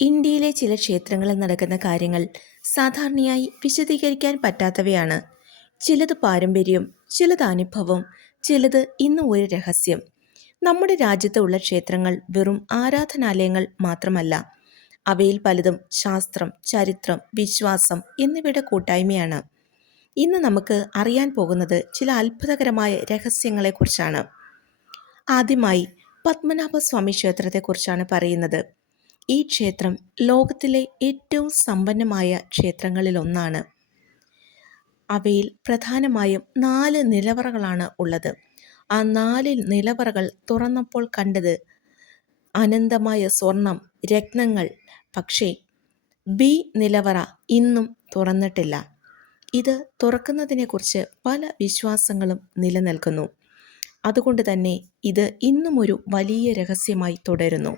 ഇന്ത്യയിലെ ചില ക്ഷേത്രങ്ങളിൽ നടക്കുന്ന കാര്യങ്ങൾ സാധാരണയായി വിശദീകരിക്കാൻ പറ്റാത്തവയാണ്. ചിലത് പാരമ്പര്യം, ചിലത് അനുഭവം, ചിലത് ഇന്നും ഒരു രഹസ്യം. നമ്മുടെ രാജ്യത്തുള്ള ക്ഷേത്രങ്ങൾ വെറും ആരാധനാലയങ്ങൾ മാത്രമല്ല. അവയിൽ പലതും ശാസ്ത്രം, ചരിത്രം, വിശ്വാസം എന്നിവയുടെ കൂട്ടായ്മയാണ്. ഇന്ന് നമുക്ക് അറിയാൻ പോകുന്നത് ചില അത്ഭുതകരമായ രഹസ്യങ്ങളെക്കുറിച്ചാണ്. ആദ്യമായി പത്മനാഭസ്വാമി ക്ഷേത്രത്തെക്കുറിച്ചാണ് പറയുന്നത്. ഈ ക്ഷേത്രം ലോകത്തിലെ ഏറ്റവും സമ്പന്നമായ ക്ഷേത്രങ്ങളിലൊന്നാണ്. അവയിൽ പ്രധാനമായും 4 നിലവറകളാണ് ഉള്ളത്. ആ 4 നിലവറകൾ തുറന്നപ്പോൾ കണ്ടത് അനന്തമായ സ്വർണം, രത്നങ്ങൾ. പക്ഷേ ബി നിലവറ ഇന്നും തുറന്നിട്ടില്ല. ഇത് തുറക്കുന്നതിനെക്കുറിച്ച് പല വിശ്വാസങ്ങളും നിലനിൽക്കുന്നു. അതുകൊണ്ട് തന്നെ ഇത് ഇന്നും ഒരു വലിയ രഹസ്യമായി തുടരുന്നു.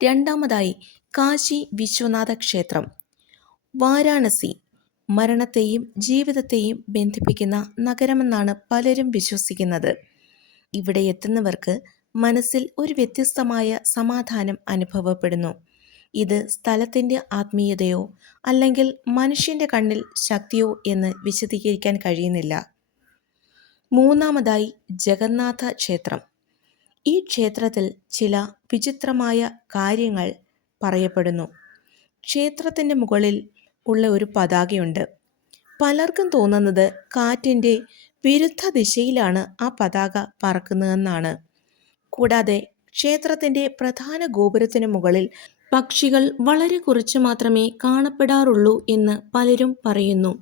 രണ്ടാമതായി കാശി വിശ്വനാഥ ക്ഷേത്രം. വാരാണസി മരണത്തെയും ജീവിതത്തെയും ബന്ധിപ്പിക്കുന്ന നഗരമെന്നാണ് പലരും വിശ്വസിക്കുന്നത്. ഇവിടെ എത്തുന്നവർക്ക് മനസ്സിൽ ഒരു വ്യത്യസ്തമായ സമാധാനം അനുഭവപ്പെടുന്നു. ഇത് സ്ഥലത്തിൻ്റെ ആത്മീയതയോ അല്ലെങ്കിൽ മനുഷ്യൻ്റെ കണ്ണിൽ ശക്തിയോ എന്ന് വിശദീകരിക്കാൻ കഴിയുന്നില്ല. മൂന്നാമതായി ജഗന്നാഥ ക്ഷേത്രം. ഈ ക്ഷേത്രത്തിൽ ചില വിചിത്രമായ കാര്യങ്ങൾ പറയപ്പെടുന്നു. ക്ഷേത്രത്തിൻ്റെ മുകളിൽ ഉള്ള ഒരു പതാകയുണ്ട്. പലർക്കും തോന്നുന്നത് കാറ്റിൻ്റെ വിരുദ്ധ ദിശയിലാണ് ആ പതാക പറക്കുന്നതെന്നാണ്. കൂടാതെ ക്ഷേത്രത്തിൻ്റെ പ്രധാന ഗോപുരത്തിന് മുകളിൽ പക്ഷികൾ വളരെ കുറച്ച് മാത്രമേ കാണപ്പെടാറുള്ളൂ എന്ന് പലരും പറയുന്നു.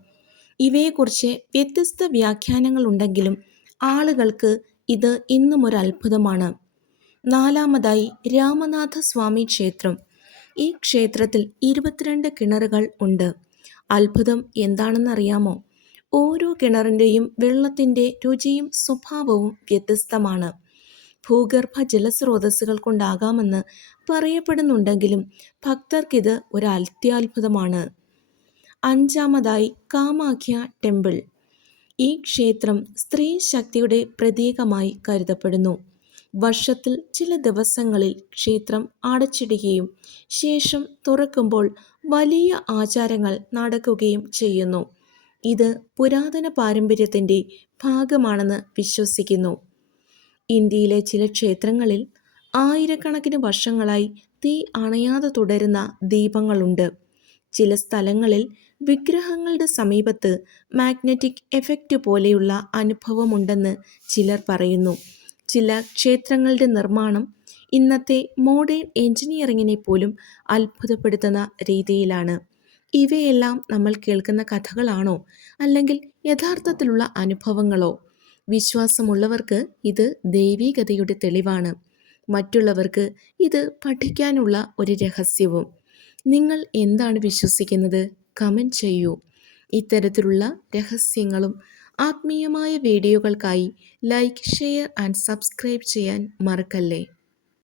ഇവയെക്കുറിച്ച് വ്യത്യസ്ത വ്യാഖ്യാനങ്ങളുണ്ടെങ്കിലും ആളുകൾക്ക് ഇത് ഇന്നും ഒരു അത്ഭുതമാണ്. നാലാമതായി രാമനാഥസ്വാമി ക്ഷേത്രം. ഈ ക്ഷേത്രത്തിൽ 22 കിണറുകൾ ഉണ്ട്. അത്ഭുതം എന്താണെന്നറിയാമോ? ഓരോ കിണറിൻ്റെയും വെള്ളത്തിൻ്റെ രുചിയും സ്വഭാവവും വ്യത്യസ്തമാണ്. ഭൂഗർഭ ജലസ്രോതസ്സുകൾ കൊണ്ടാകാമെന്ന് പറയപ്പെടുന്നുണ്ടെങ്കിലും ഭക്തർക്കിത് ഒരു അത്ഭുതമാണ്. അഞ്ചാമതായി കാമാഖ്യ ടെമ്പിൾ. ഈ ക്ഷേത്രം സ്ത്രീ ശക്തിയുടെ പ്രതീകമായി കരുതപ്പെടുന്നു. വർഷത്തിൽ ചില ദിവസങ്ങളിൽ ക്ഷേത്രം അടച്ചിടുകയും ശേഷം തുറക്കുമ്പോൾ വലിയ ആചാരങ്ങൾ നടക്കുകയും ചെയ്യുന്നു. ഇത് പുരാതന പാരമ്പര്യത്തിൻ്റെ ഭാഗമാണെന്ന് വിശ്വസിക്കുന്നു. ഇന്ത്യയിലെ ചില ക്ഷേത്രങ്ങളിൽ ആയിരക്കണക്കിന് വർഷങ്ങളായി തീ അണയാതെ തുടരുന്ന ദീപങ്ങളുണ്ട്. ചില സ്ഥലങ്ങളിൽ വിഗ്രഹങ്ങളുടെ സമീപത്ത് മാഗ്നറ്റിക് എഫക്റ്റ് പോലെയുള്ള അനുഭവമുണ്ടെന്ന് ചിലർ പറയുന്നു. ചില ക്ഷേത്രങ്ങളുടെ നിർമ്മാണം ഇന്നത്തെ മോഡേൺ എഞ്ചിനീയറിങ്ങിനെ പോലും അത്ഭുതപ്പെടുത്തുന്ന രീതിയിലാണ്. ഇവയെല്ലാം നമ്മൾ കേൾക്കുന്ന കഥകളാണോ, അല്ലെങ്കിൽ യഥാർത്ഥത്തിലുള്ള അനുഭവങ്ങളോ? വിശ്വാസമുള്ളവർക്ക് ഇത് ദൈവീകതയുടെ തെളിവാണ്. മറ്റുള്ളവർക്ക് ഇത് പഠിക്കാനുള്ള ഒരു രഹസ്യവും. നിങ്ങൾ എന്താണ് വിശ്വസിക്കുന്നത്? കമൻറ്റ് ചെയ്യൂ. ഇത്തരത്തിലുള്ള രഹസ്യങ്ങളും ആത്മീയമായ വീഡിയോകൾക്കായി ലൈക്ക്, ഷെയർ ആൻഡ് സബ്സ്ക്രൈബ് ചെയ്യാൻ മറക്കല്ലേ.